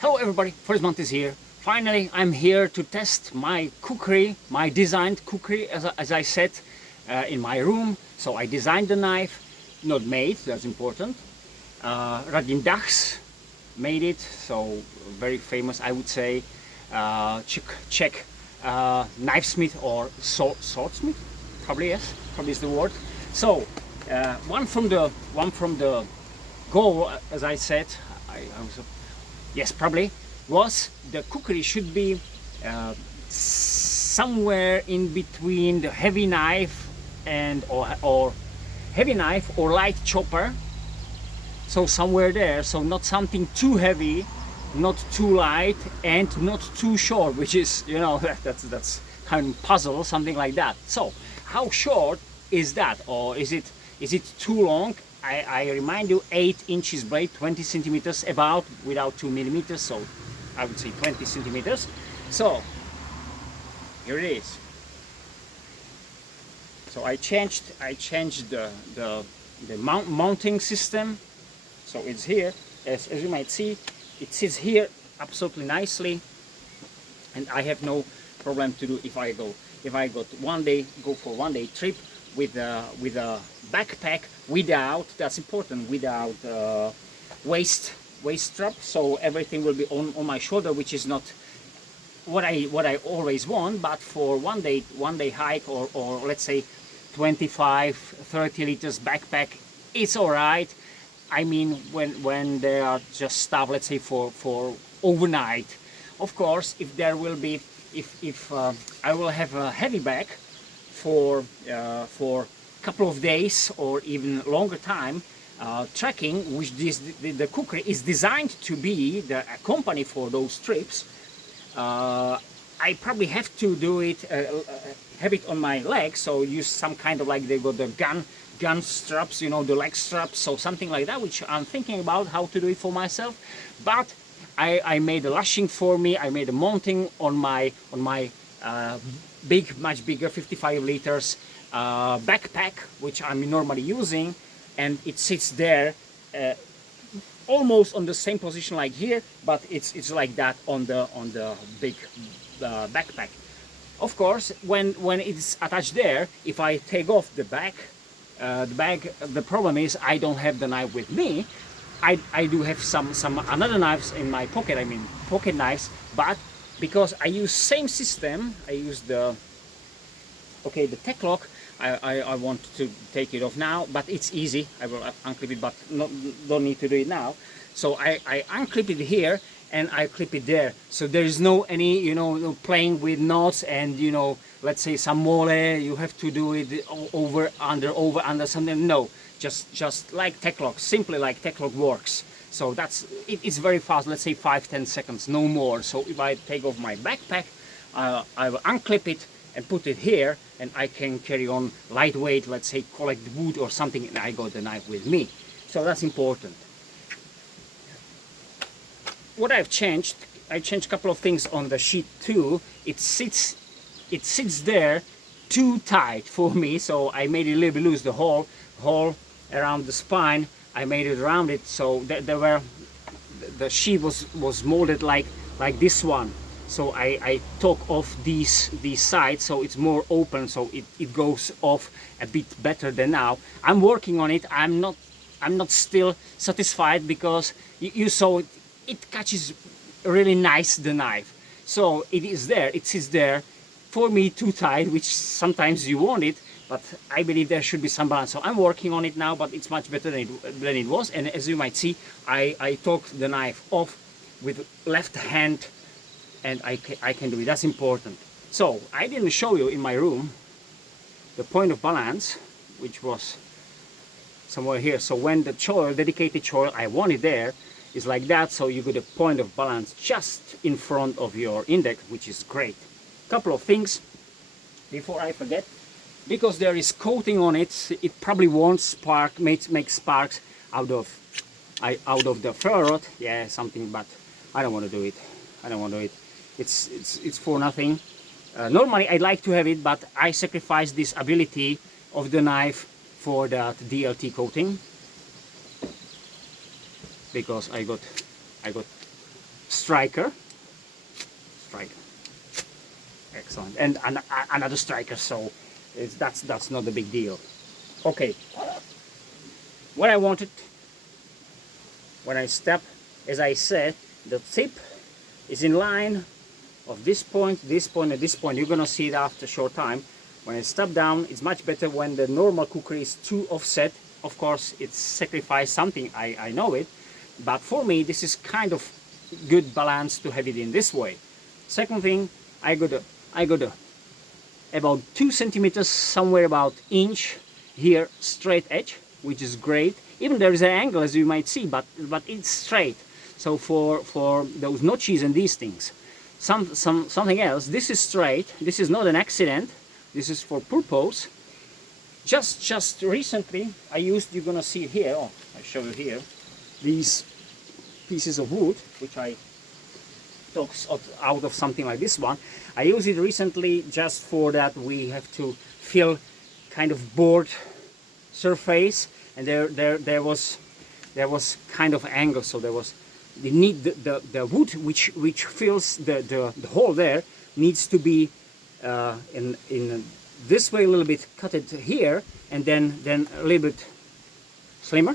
Hello everybody, First Month is here. Finally, I'm here to test my kukri, my designed kukri, as I said, in my room. So I designed the knife, not made, that's important. Radim Dachs made it, so very famous, I would say, Czech knifesmith or swordsmith, probably, yes, probably is the word. So one from the goal, as I said, yes, probably was the kukri should be somewhere in between the heavy knife and or heavy knife or light chopper. So somewhere there, so not something too heavy, not too light, and not too short, which is, you know, that's kind of puzzle, something like that. So how short is that, or is it too long? I remind you, 8 inches blade, 20 centimeters about, without 2 millimeters, so I would say 20 centimeters. So here it is. So I changed the mounting system. So it's here, as you might see, it sits here absolutely nicely, and I have no problem to do if I go for one day trip with a backpack without, that's important, without waist strap, so everything will be on my shoulder, which is not what I always want. But for one day hike, or let's say 25-30 liters backpack, it's all right. I mean, when they are just stuff, let's say for overnight. Of course, if there will be, if I will have a heavy bag for a couple of days or even longer time trekking, which the kukri is designed to be the company for those trips, I probably have to do it, have it on my leg, so use some kind of, like, they got the gun straps, you know, the leg straps, so something like that, which I'm thinking about how to do it for myself. But I made a lashing for me, I made a mounting on my much bigger 55 liters backpack, which I'm normally using, and it sits there almost on the same position like here, but it's like that on the big backpack. Of course, when it's attached there, if I take off the bag, the problem is I don't have the knife with me. I do have some another knives in my pocket, I mean pocket knives, but because I use same system, I use the tech lock. I want to take it off now, but it's easy. I will unclip it, but don't need to do it now. So I unclip it here and I clip it there. So there is no any, you know, playing with knots and, you know, let's say some mole, you have to do it over under something. No, just like tech lock, simply like tech lock works. So that's it's very fast, let's say 5-10 seconds, no more. So if I take off my backpack, I will unclip it and put it here, and I can carry on lightweight, let's say collect wood or something, and I got the knife with me. So that's important. What I've changed, I changed a couple of things on the sheet too. It sits there too tight for me, so I made it a little bit loose. The hole around the spine, I made it around it, so the sheet was molded like this one. So I took off these sides, so it's more open, so it goes off a bit better than now. I'm working on it. I'm not still satisfied, because you saw it catches really nice the knife. So it is there, it sits there for me too tight, which sometimes you want it, but I believe there should be some balance. So I'm working on it now, but it's much better than it was. And as you might see, I took the knife off with left hand, and I can do it. That's important. So I didn't show you in my room the point of balance, which was somewhere here. So when the choil, dedicated choil, I want it there, is like that. So you get a point of balance just in front of your index, which is great. Couple of things before I forget, because there is coating on it, it probably won't spark, make sparks out of the ferro rod. Yeah, something, but I don't want to do it. I don't want to do it. It's for nothing. Normally I'd like to have it, but I sacrifice this ability of the knife for that DLT coating, because I got striker. Excellent, and another striker, so that's not a big deal. Okay, what I wanted when I step, as I said, the tip is in line of this point, and this point. You're gonna see it after a short time. When I step down, it's much better when the normal kukri is too offset. Of course, it's sacrifice something, I know it, but for me this is kind of good balance to have it in this way. Second thing, I got about 2 centimeters, somewhere about inch here, straight edge, which is great. Even there is an angle, as you might see, but it's straight. So for those notches and these things, something else. This is straight. This is not an accident. This is for purpose. Just recently, I used. You're gonna see here. Oh, I show you here. These pieces of wood, which I took out of something like this one. I used it recently just for that we have to fill kind of board surface, and there was kind of angle, so there was the wood which fills the hole there needs to be in this way a little bit cut it here, and then a little bit slimmer,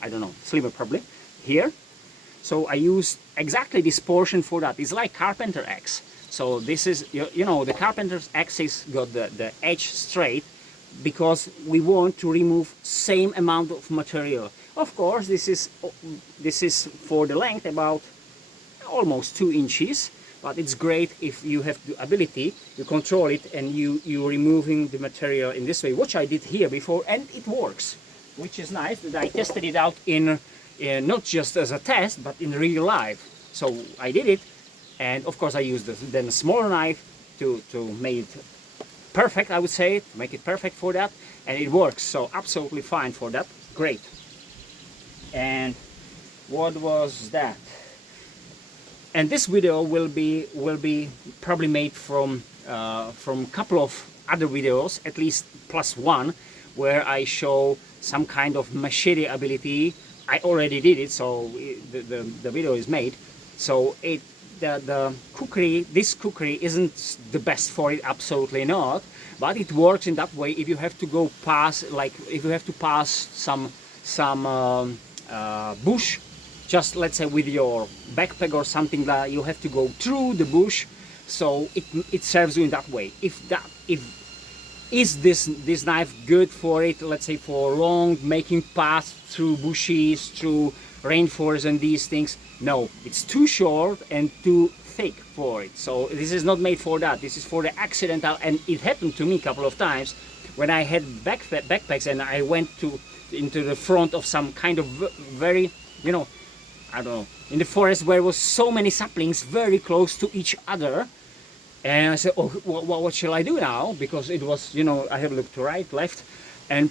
I don't know, slimmer probably here. So I used exactly this portion for that. It's like carpenter axe. So this is, you know, the carpenter's axis got the edge straight because we want to remove same amount of material. Of course, this is for the length about almost 2 inches, but it's great if you have the ability, you control it, and you removing the material in this way, which I did here before, and it works, which is nice that I tested it out in not just as a test, but in real life. So I did it, and of course I used then a smaller knife to make it perfect, I would say, to make it perfect for that, and it works, so absolutely fine for that, great. And what was that? And this video will be probably made from a couple of other videos, at least plus one, where I show some kind of machete ability. I already did it, so the video is made. So the kukri, this kukri isn't the best for it, absolutely not. But it works in that way. If you have to go past, like if you have to pass some bush, just let's say with your backpack or something, that you have to go through the bush, so it serves you in that way. Is this knife good for it, let's say for long making paths through bushes, through rainforest and these things? No, it's too short and too thick for it. So this is not made for that. This is for the accidental, and it happened to me a couple of times when I had backpacks and I went into the front of some kind of very, you know, I don't know, in the forest where was so many saplings very close to each other. And I said, oh, what shall I do now? Because it was, you know, I have looked to right, left, and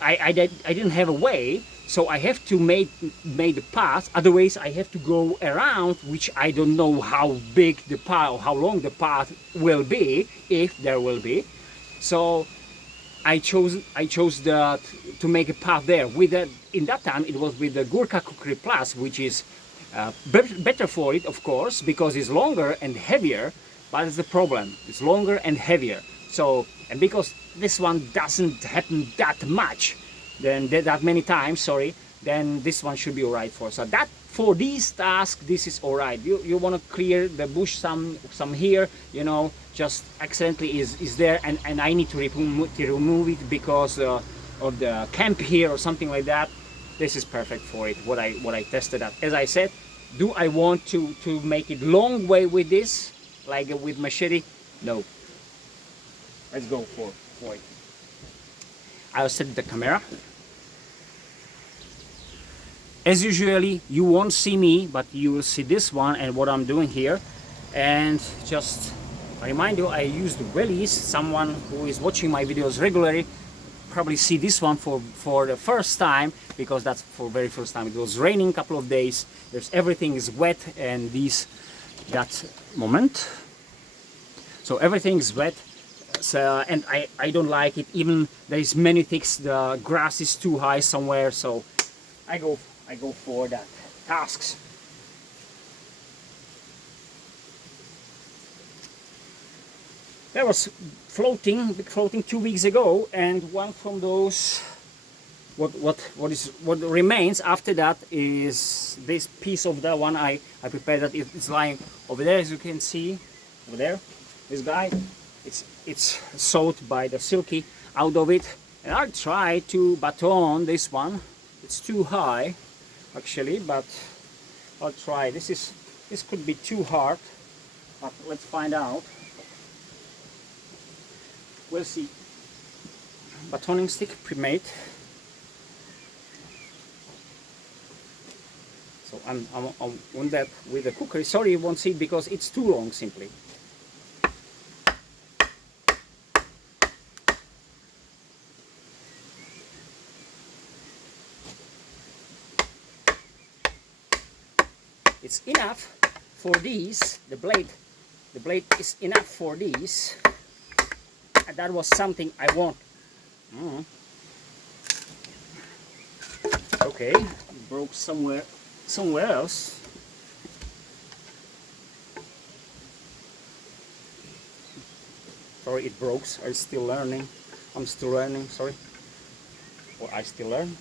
I didn't have a way, so I have to make the path. Otherwise, I have to go around, which I don't know how big the path, or how long the path will be, if there will be. So I chose to make a path there. With that, in that time, it was with the Gurkha Kukri Plus, which is better for it, of course, because it's longer and heavier. But it's the problem, it's longer and heavier. So, and because this one doesn't happen that much, then that many times, sorry, then this one should be alright for. So that, for these tasks, this is alright. You want to clear the bush some here, you know, just accidentally is there, and I need to remove it because of the camp here or something like that. This is perfect for it, what I tested out. As I said, do I want to make it long way with this, like with machete? No. Let's go for it. I'll set the camera. As usually, you won't see me, but you will see this one and what I'm doing here. And just I remind you, I use the wellies. Someone who is watching my videos regularly probably see this one for the first time, because that's for very first time. It was raining a couple of days. Everything is wet, and that moment. So everything is wet. So, and I don't like it. Even there is many things. The grass is too high somewhere, so I go for that tasks. That was big floating 2 weeks ago, and one from those. What remains after that is this piece of the one I prepared. That it's lying over there, as you can see over there. This guy, it's sewed by the silky out of it, and I'll try to baton this one. It's too high, actually, but I'll try. This could be too hard, but let's find out. We'll see. Batoning stick pre-made. So I'm on that with the Kukri. Sorry, you won't see it because it's too long, simply. It's enough for these. The blade is enough for these. And that was something I want. Okay, broke somewhere else. Sorry, it broke. I'm still learning. Sorry. Or I still learn.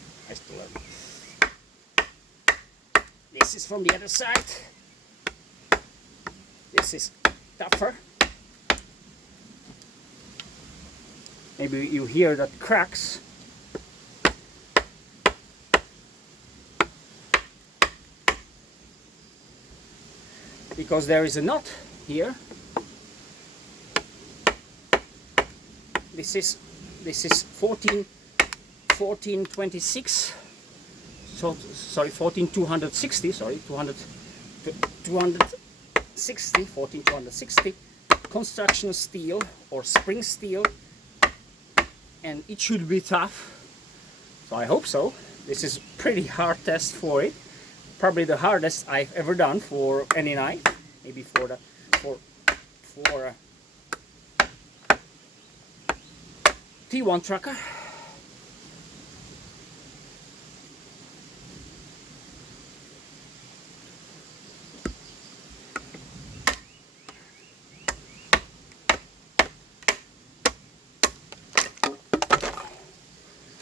This is from the other side. This is tougher. Maybe you hear that cracks. Because there is a knot here. This is 1426. So sorry, 14260. Sorry, 260. 14260. Construction steel or spring steel, and it should be tough. So I hope so. This is pretty hard test for it. Probably the hardest I've ever done for any knife. Maybe for T1 tracker.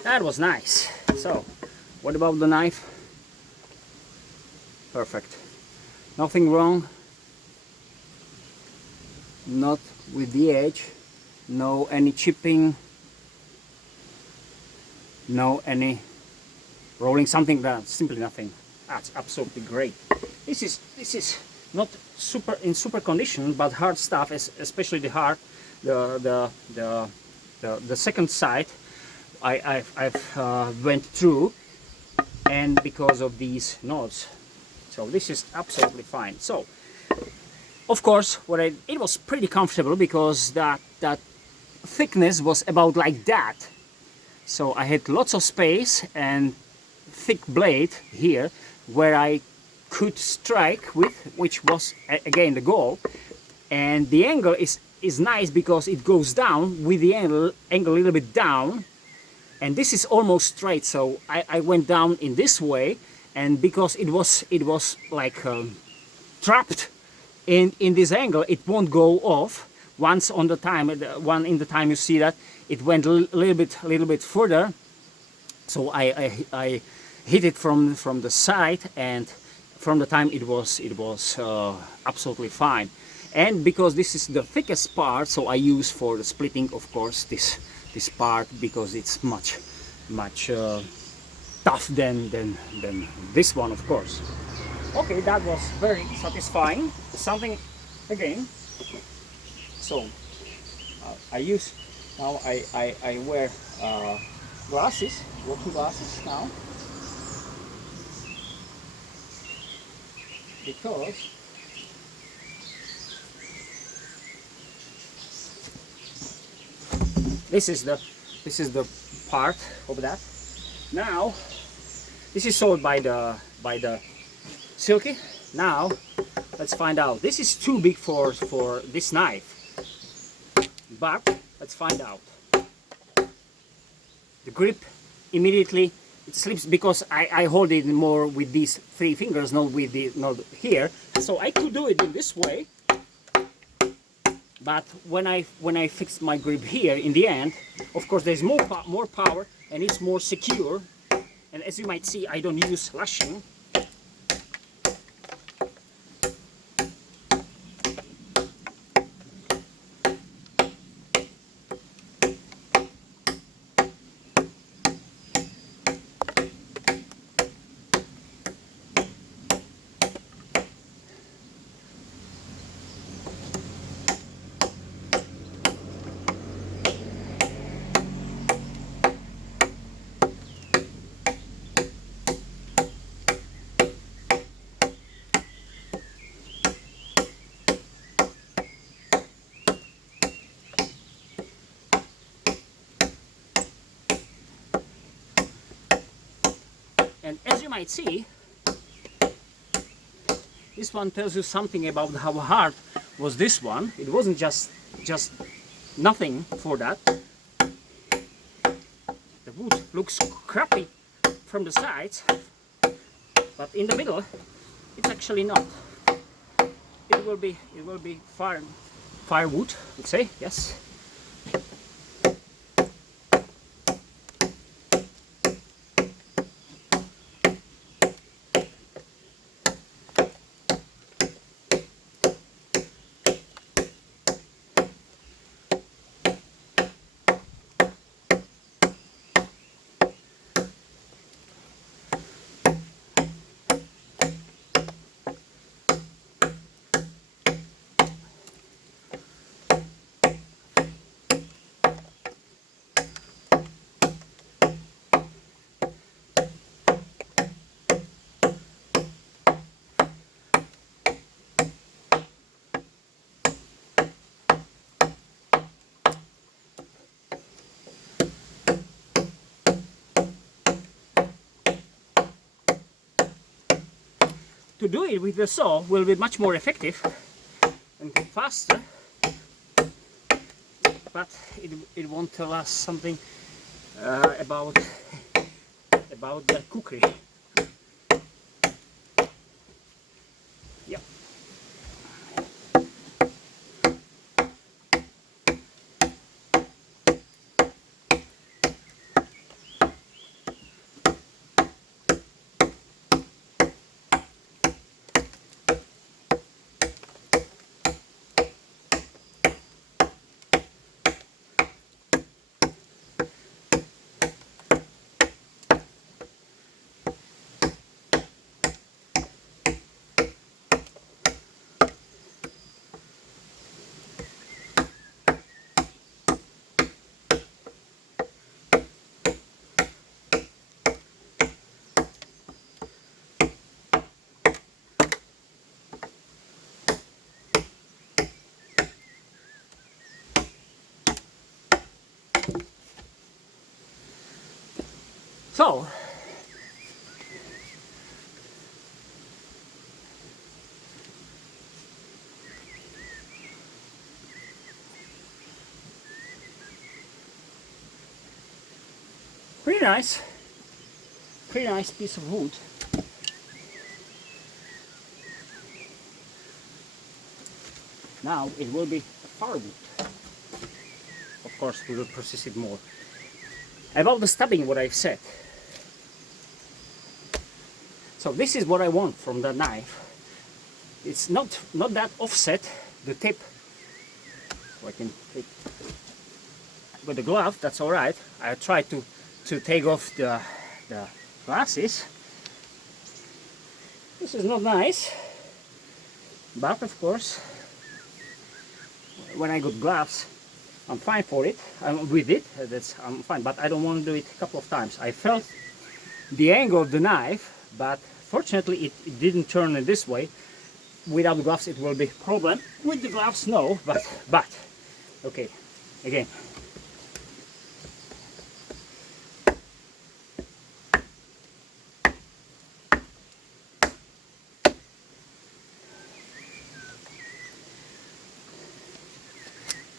That was nice. So, what about the knife? Perfect. Nothing wrong. Not with the edge. No any chipping. No any rolling, something that simply nothing. That's absolutely great. This is not in super condition, but hard stuff, especially the second side I've went through, and because of these knots. So this is absolutely fine. So of course it was pretty comfortable because that thickness was about like that. So I had lots of space and thick blade here where I could strike with, which was again the goal. And the angle is nice because it goes down with the angle a little bit down, and this is almost straight. So I went down in this way, and because it was like trapped in this angle, it won't go off. Once on the time, in the time you see that it went a little bit further. So I hit it from the side, and from the time it was absolutely fine. And because this is the thickest part, so I use for the splitting, of course, this part, because it's much tough than this one, of course. Okay, that was very satisfying. Something again. So I wear glasses, working glasses now, because this is the part of that. Now this is sold by the Silky. Now let's find out. This is too big for this knife, but let's find out. The grip immediately it slips because I hold it more with these 3 fingers, not here. So I could do it in this way, But when I fixed my grip here in the end, of course there's more power and it's more secure. And as you might see, I don't use lashing. And as you might see, this one tells you something about how hard was this one. It wasn't just nothing for that. The wood looks crappy from the sides, but in the middle, it's actually not. It will be firewood, I would say, yes. To do it with the saw will be much more effective and faster, but it won't tell us something about the kukri. Yep. So, pretty nice piece of wood. Now it will be firewood. Of course, we will process it more. About the stabbing, what I've said. So this is what I want from the knife. It's not that offset, the tip. So I can take with the glove, that's all right. I try to take off the glasses. This is not nice, but of course, when I got gloves, I'm fine for it. I'm with it. I'm fine, but I don't want to do it a couple of times. I felt the angle of the knife, but fortunately it didn't turn in this way. Without gloves it will be a problem. With the gloves, no, but okay, again.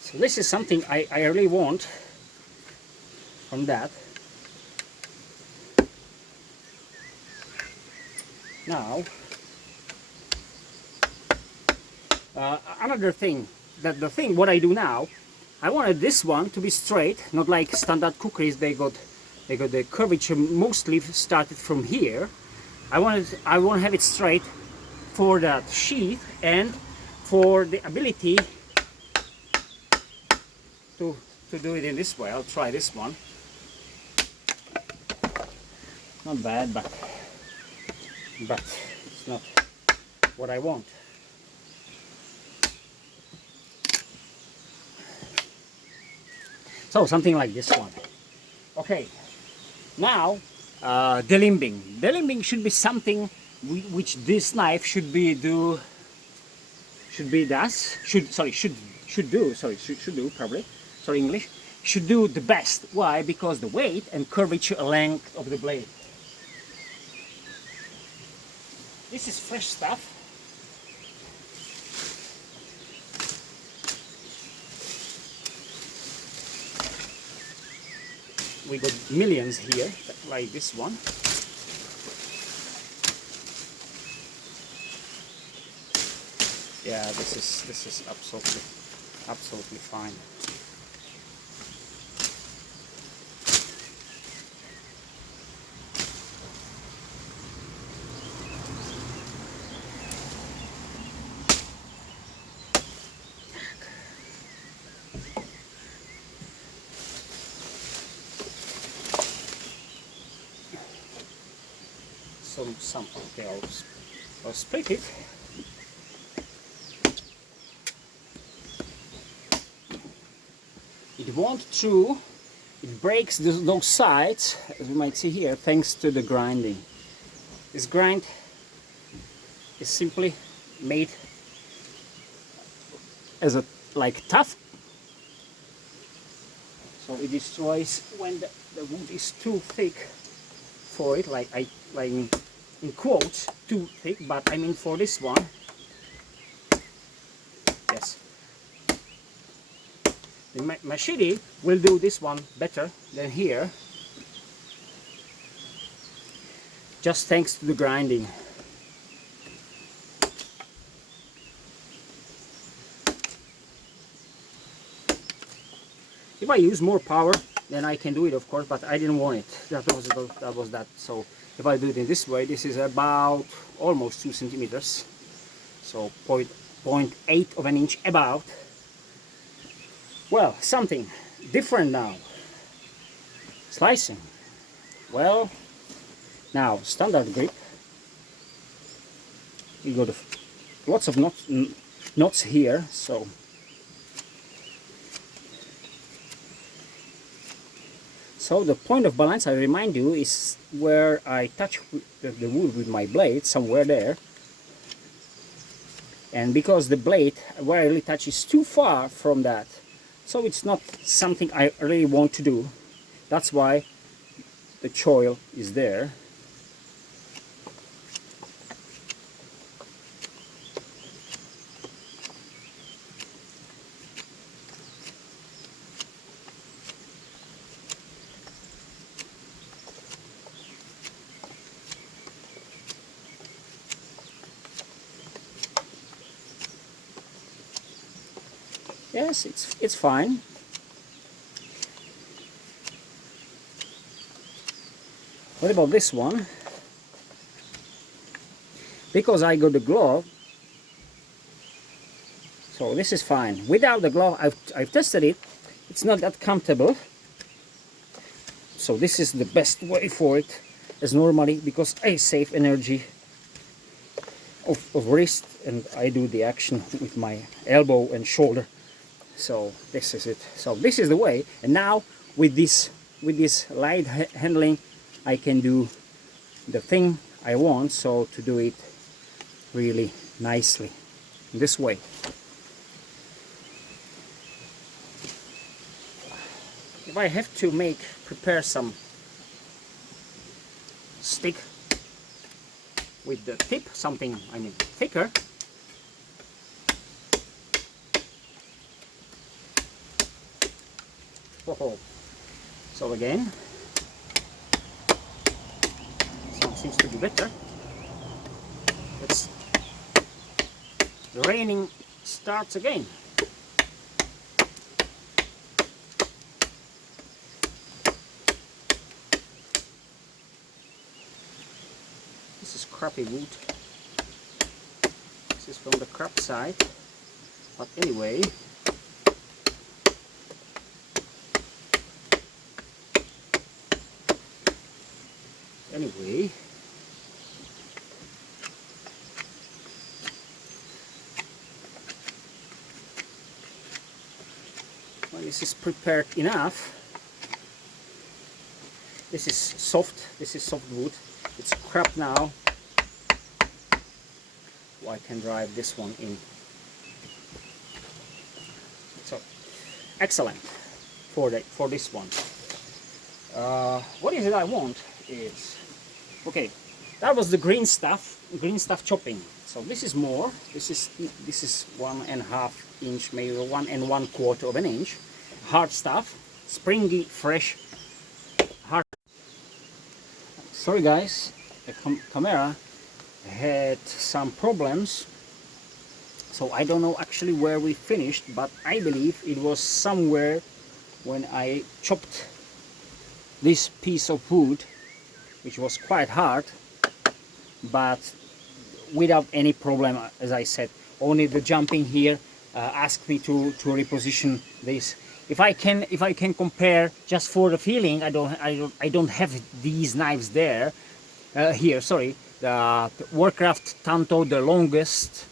So this is something I really want from that. Now, another thing that the thing, what I do now, I wanted this one to be straight, not like standard Kukris, they got the curvature mostly started from here. I want to have it straight for that sheath and for the ability to do it in this way. I'll try this one. Not bad, but it's not what I want. So something like this one. Okay, now delimbing. Delimbing should be something which this knife should do probably. Sorry, English. Should do the best. Why? Because the weight and curvature length of the blade. This is fresh stuff. We got millions here, like this one. Yeah, this is absolutely fine. Okay, I'll split it. It won't through. It breaks those sides, as you might see here, thanks to the grinding. This grind is simply made as a tough, so it destroys when the wood is too thick for it, like in quotes, too thick, but I mean for this one, yes. The Machete will do this one better than here, just thanks to the grinding. If I use more power, then I can do it, of course, but I didn't want it. That was that. So if I do it in this way, this is about almost 2 centimeters. So 0.8 of an inch about. Well, something different now. Slicing. Well, now standard grip. You got lots of knots here, so. So the point of balance, I remind you, is where I touch the wood with my blade, somewhere there. And because the blade, where I really touch, is too far from that, so it's not something I really want to do. That's why the choil is there. Yes, it's fine. What about this one? Because I got the glove, so this is fine. Without the glove, I've tested it. It's not that comfortable. So this is the best way for it, as normally, because I save energy of wrist, and I do the action with my elbow and shoulder. So this is it. So this is the way. And now with this light handling, I can do the thing I want, so to do it really nicely this way. If I have to prepare some stick with the tip, something thicker, so again, this one seems to be better. The raining starts again. crappy wood. This is from the crap side, but anyway. When this is prepared enough, this is soft wood, it's crap now. I can drive this one in. So excellent for this one. What is it I want is, okay, that was the green stuff chopping. So this is more. This is 1.5 inch, maybe 1 1/4 of an inch. Hard stuff, springy, fresh, hard. Sorry guys, the camera had some problems, so I don't know actually where we finished, but I believe it was somewhere when I chopped this piece of wood, which was quite hard, but without any problem. As I said, only the jumping here asked me to reposition this. If I can compare just for the feeling, I don't have these knives there here. Sorry, the Warcraft Tanto, the longest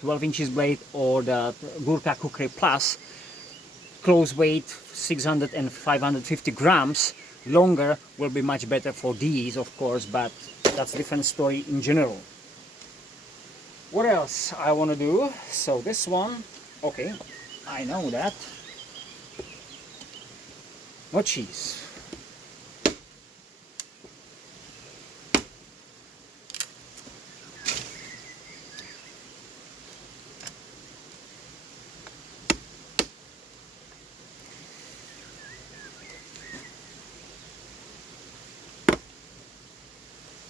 12 inches blade, or the Gurkha Kukri Plus, close weight 600 and 550 grams. Longer will be much better for these, of course, but that's a different story in general. What else I want to do? So this one, okay, I know that. What cheese?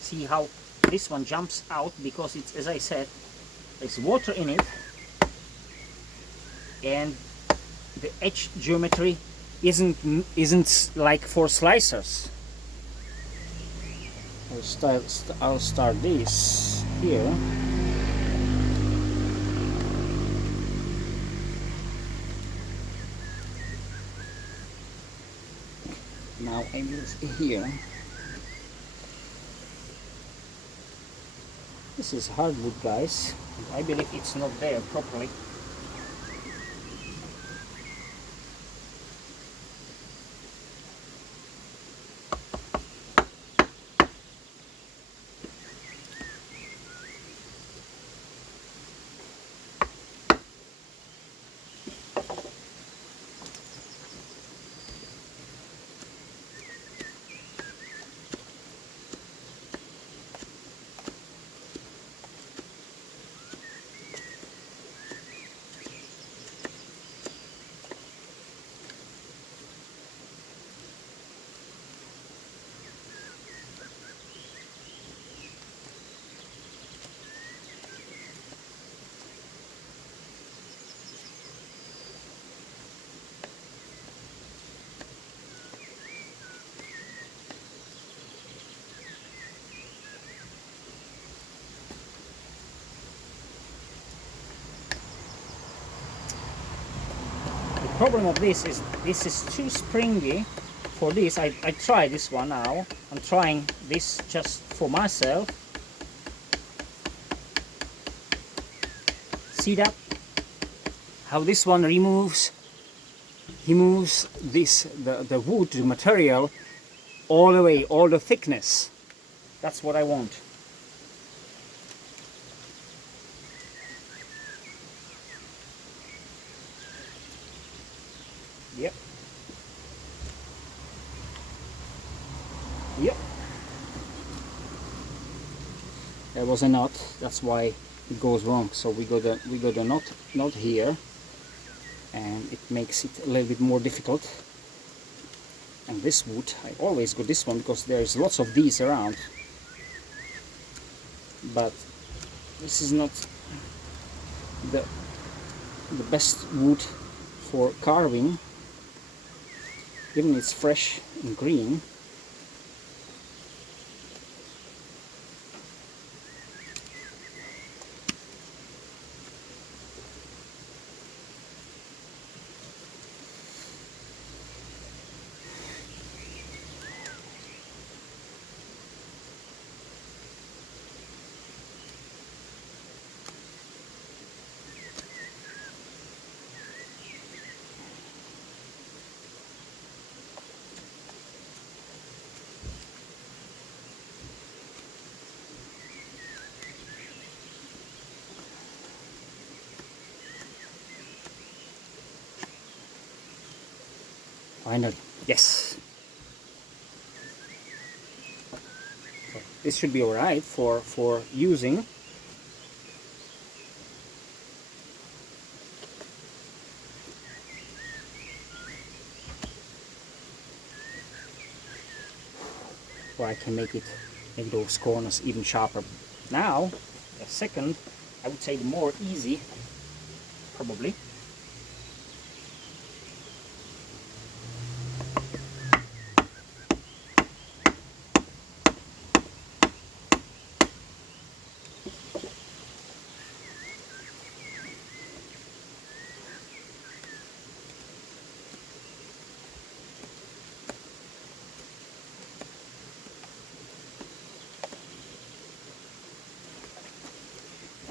See how this one jumps out, because it's, as I said, there's water in it, and the edge geometry isn't like for slicers. I'll start this here. Now I use here. This is hardwood, guys. I believe it's not there properly. The problem of this is too springy for this. I tried this one now. I'm trying this just for myself. See that? How this one removes the wood, the material, all the way, all the thickness. That's what I want. Yep. Yep. There was a knot. That's why it goes wrong. So we got a knot here, and it makes it a little bit more difficult. And this wood, I always got this one because there's lots of these around. But this is not the best wood for carving. Even it's fresh and green. Finally, yes. This should be alright for using. Or I can make those corners even sharper. Now, the second, I would say the more easy, probably.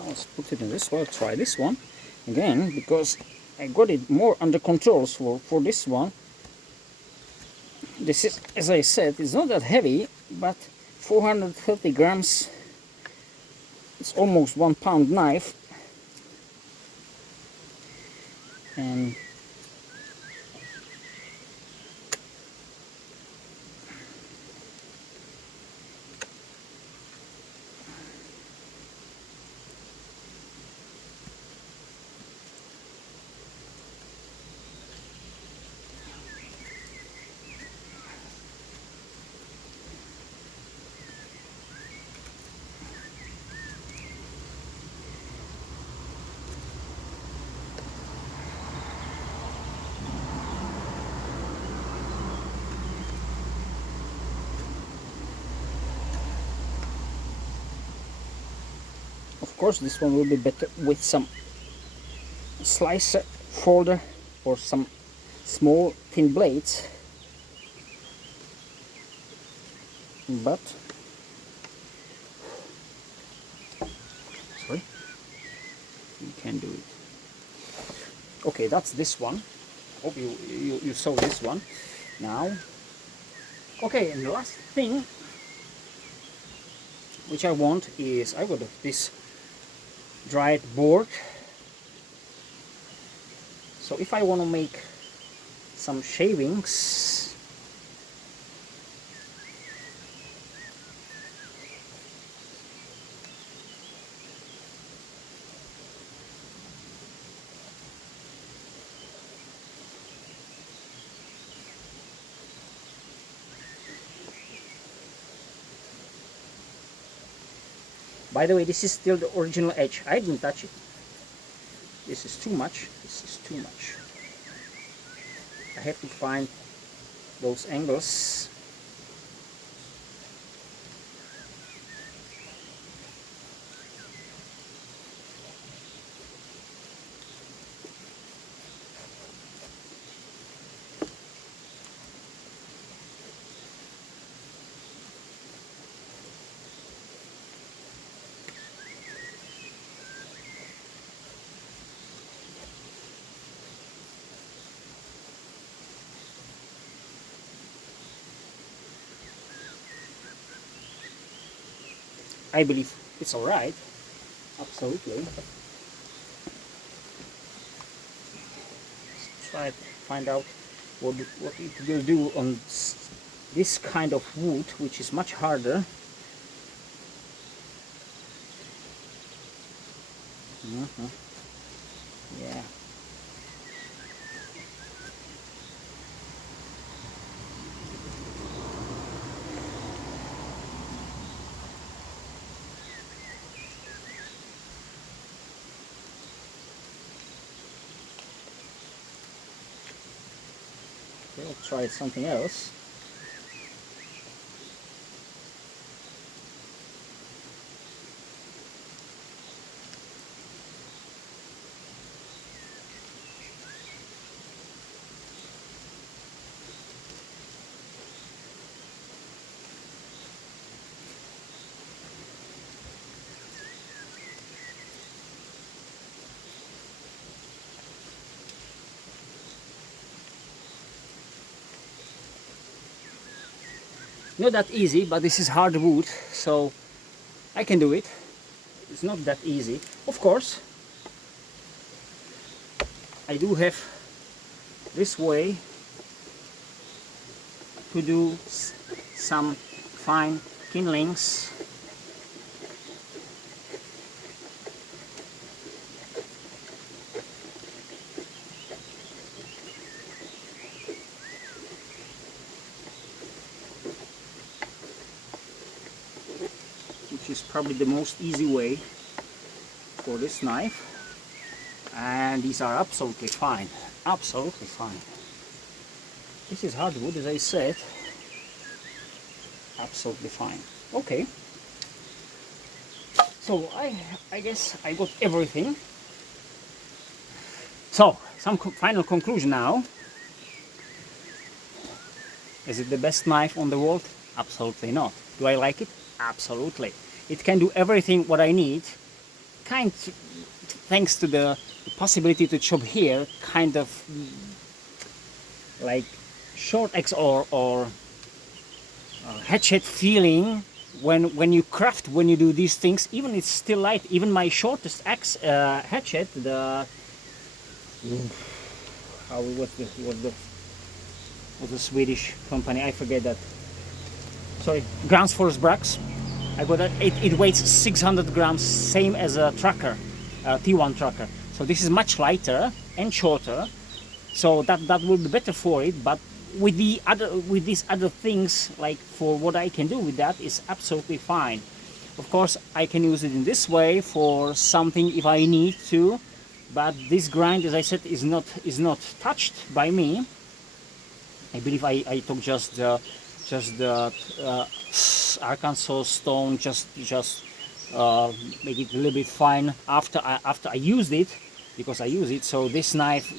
Let's put it in this one. Try this one again, because I got it more under control. So for this one, this is, as I said, it's not that heavy, but 430 grams. It's almost 1 pound knife, and of course this one will be better with some slicer folder or some small thin blades, but sorry, you can do it. Okay, that's this one. Hope you saw this one now. Okay, and the last thing which I want is, I got this dried board. So if I want to make some shavings, by the way, this is still the original edge. I didn't touch it. This is too much. This is too much. I have to find those angles. I believe it's alright. Absolutely. Let's try to find out what it will do on this kind of wood, which is much harder. Yeah. Okay, I'll try something else. Not that easy, but this is hard wood, so I can do it. It's not that easy. Of course, I do have this way to do some fine kindlings. Which is probably the most easy way for this knife. And these are absolutely fine. Absolutely fine. This is hardwood, as I said. Absolutely fine. Okay. So I guess I got everything. So some final conclusion now. Is it the best knife on the world? Absolutely not. Do I like it? Absolutely. It can do everything what I need. Thanks to the possibility to chop here, kind of like short axe or hatchet feeling when you craft, when you do these things. Even it's still light. Even my shortest axe hatchet, the was the Swedish company, I forget that. Sorry, Grams Force Brax. I got that. It weighs 600 grams, same as a tracker, T1 tracker. So this is much lighter and shorter. So that will be better for it. But with these other things, like for what I can do with that, is absolutely fine. Of course, I can use it in this way for something if I need to. But this grind, as I said, is not touched by me. I believe I took just the Arkansas stone, just make it a little bit fine after I used it, because I use it. So this knife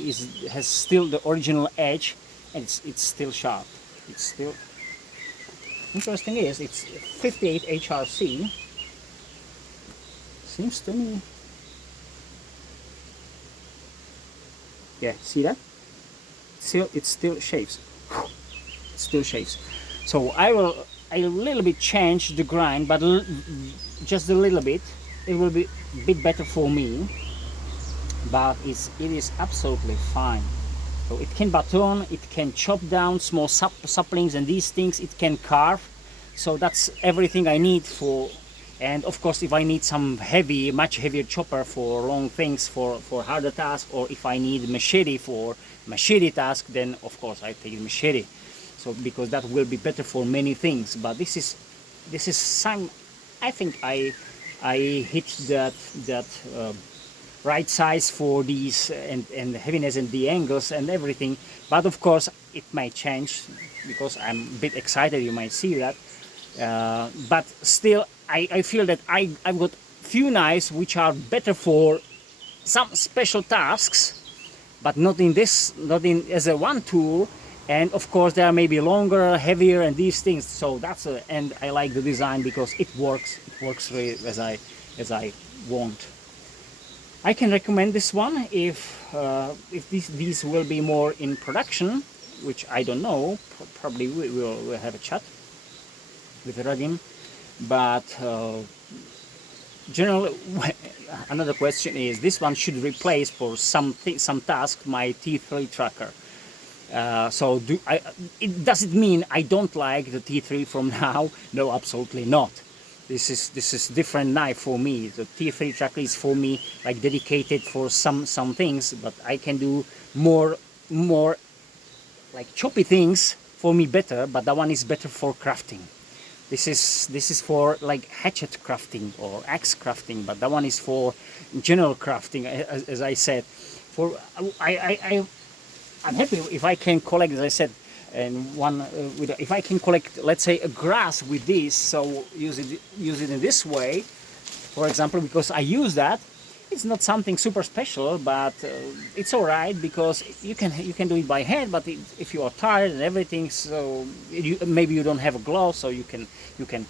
has still the original edge, and it's still sharp. It's still interesting. Is it's 58 HRC. Seems to me. Yeah, see that? It still shaves. It still shaves. So I will a little bit change the grind, but just a little bit. It will be a bit better for me. But it is absolutely fine. So it can baton, it can chop down small saplings and these things. It can carve. So that's everything I need for. And of course, if I need some much heavier chopper for long things, for harder tasks, or if I need machete for machete task, then of course I take machete. So because that will be better for many things. But this is some. I think I hit that right size for these and the heaviness and the angles and everything. But of course, it might change because I'm a bit excited. You might see that. But still, I feel that I've got few knives which are better for some special tasks, but not in as a one tool. And of course, they are maybe longer, heavier, and these things. So and I like the design because it works. It works really as I want. I can recommend this one if these will be more in production, which I don't know. Probably we'll have a chat with Radim. But generally, another question is this one should replace for some task my T3 tracker. So does it mean I don't like the T3 from now? No, absolutely not. This is different knife for me. The T3 tracker is for me like dedicated for some things, but I can do more like choppy things for me better. But that one is better for crafting. This is for like hatchet crafting or axe crafting, but that one is for general crafting, as I said. I'm happy if I can collect, as I said, and if I can collect, let's say, a grass with this. So use it in this way, for example, because I use that. It's not something super special, but it's all right because you can do it by hand. But if you are tired and everything, so maybe you don't have a glove, so you can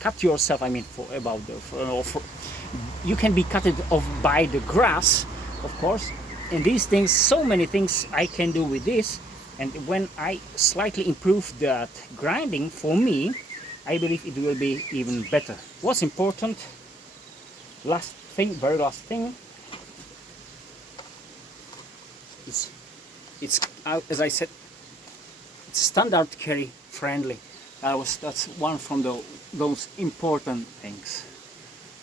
cut yourself. I mean, you can be cut off by the grass, of course. And these things, so many things I can do with this. And when I slightly improve that grinding for me, I believe it will be even better. What's important? Very last thing. It's as I said, it's standard carry friendly. That's one from those important things.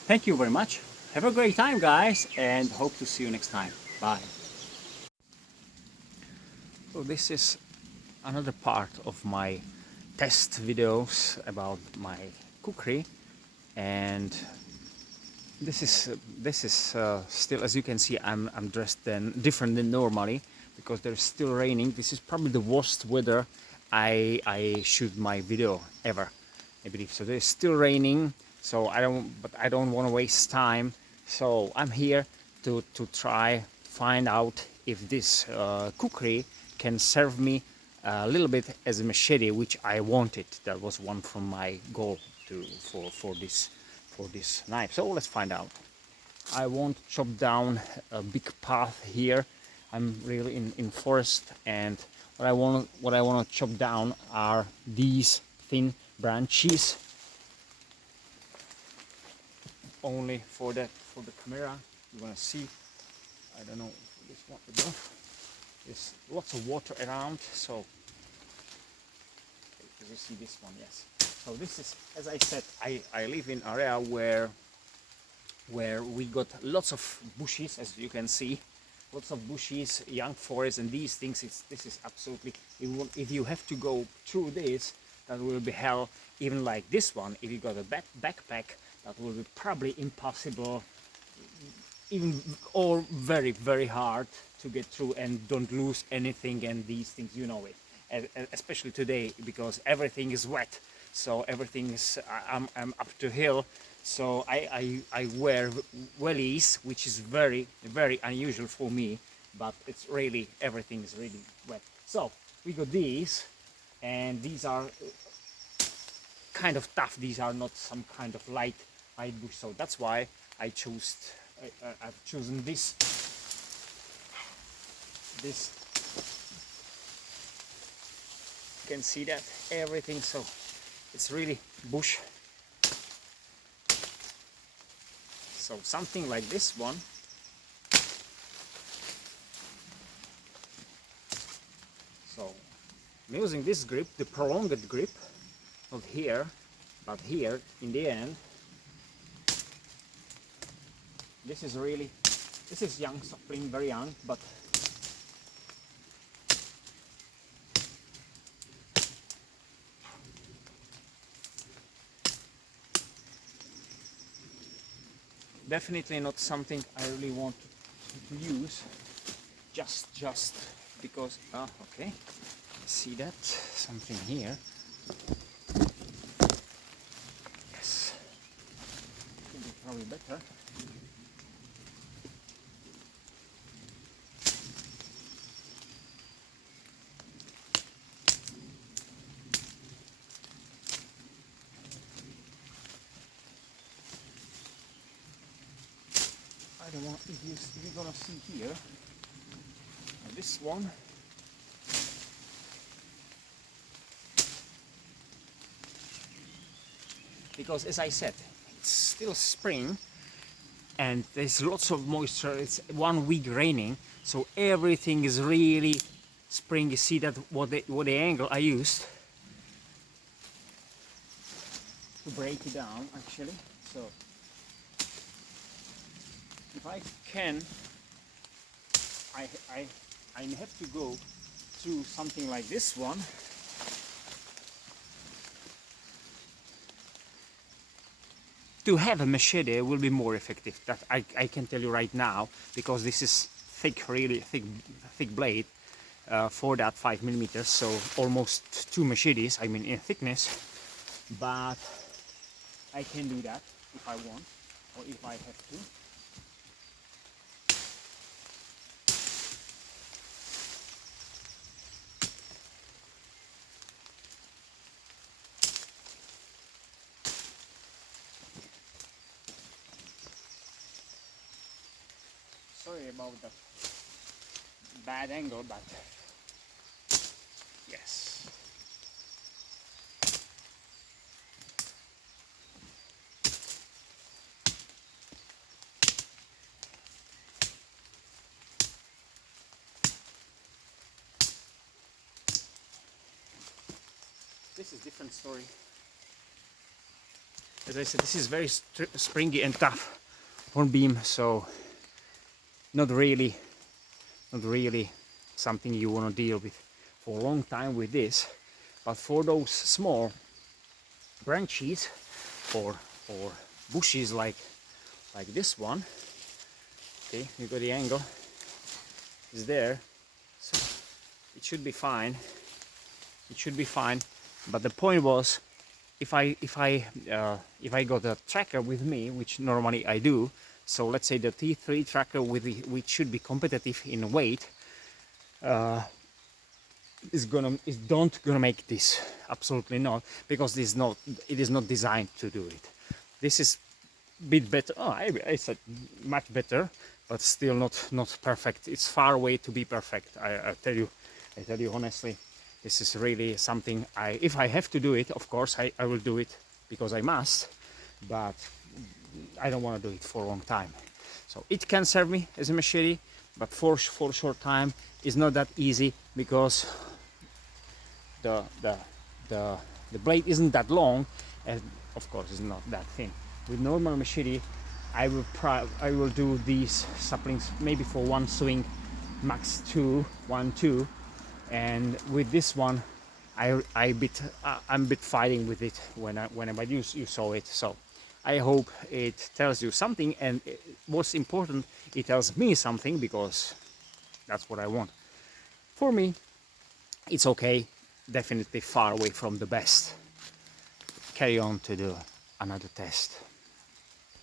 Thank you very much. Have a great time, guys, and hope to see you next time. Bye. So this is another part of my test videos about my Kukri, and this is still, as you can see, I'm dressed then different than normally because there's still raining. This is probably the worst weather I shoot my video ever, I believe. So there's still raining, so I don't want to waste time. So I'm here to try find out if this Kukri can serve me a little bit as a machete, which I wanted. That was one from my goal for this knife. So let's find out. I won't chop down a big path here. I'm really in forest, and what I want to chop down are these thin branches. Only for the camera, you want to see. I don't know if this one will go. There's lots of water around, so you see this one, yes. So this is, as I said, I live in an area where we got lots of bushes, as you can see, lots of bushes, young forests, and these things. This is absolutely. If you have to go through this, that will be hell. Even like this one, if you got a backpack, that will be probably impossible, even or very very hard to get through and don't lose anything. And these things, you know it, especially today because everything is wet. So everything is I'm up to hill. So I wear wellies, which is very very unusual for me, but it's really, everything is really wet. So we got these, and these are kind of tough. These are not some kind of light bush, so that's why I've chosen this you can see that everything, so it's really bush. So something like this one. So I'm using this grip, the prolonged grip, not here, but here in the end. This is young sapling, very young, but definitely not something I really want to use just because okay, see that something here, yes, could be probably better. I don't want, if you're gonna see here, this one, because as I said, it's still spring and there's lots of moisture. It's 1 week raining, so everything is really spring. You see that what the angle I used to break it down actually. So if I can, I have to go through something like this one. To have a machete will be more effective. That I can tell you right now, because this is thick, really thick blade for that 5mm, so almost 2 machetes, I mean in thickness. But I can do that if I want, or if I have to. Sorry about that bad angle, but yes. this is different story. As I said, this is very springy and tough hornbeam, so not really something you want to deal with for a long time with this. But for those small branches or bushes like this one, okay, you got the angle is there, so it should be fine. It should be fine. But the point was, if I got a tracker with me, which normally I do, so let's say the T3 tracker which should be competitive in weight, is don't gonna make this, absolutely not, because it is not designed to do it. This is a bit better. Oh, I said much better, but still not perfect. It's far away to be perfect. I tell you honestly, this is really something if I have to do it, of course I will do it because I must, but I don't want to do it for a long time. So it can serve me as a machete, but for a short time it's not that easy, because the blade isn't that long, and of course it's not that thin. With normal machete, I will do these saplings maybe for one swing, max two, and with this one I'm a bit fighting with it whenever you saw it. So I hope it tells you something, and what's important, it tells me something, because that's what I want. For me, it's okay, definitely far away from the best. Carry on to do another test.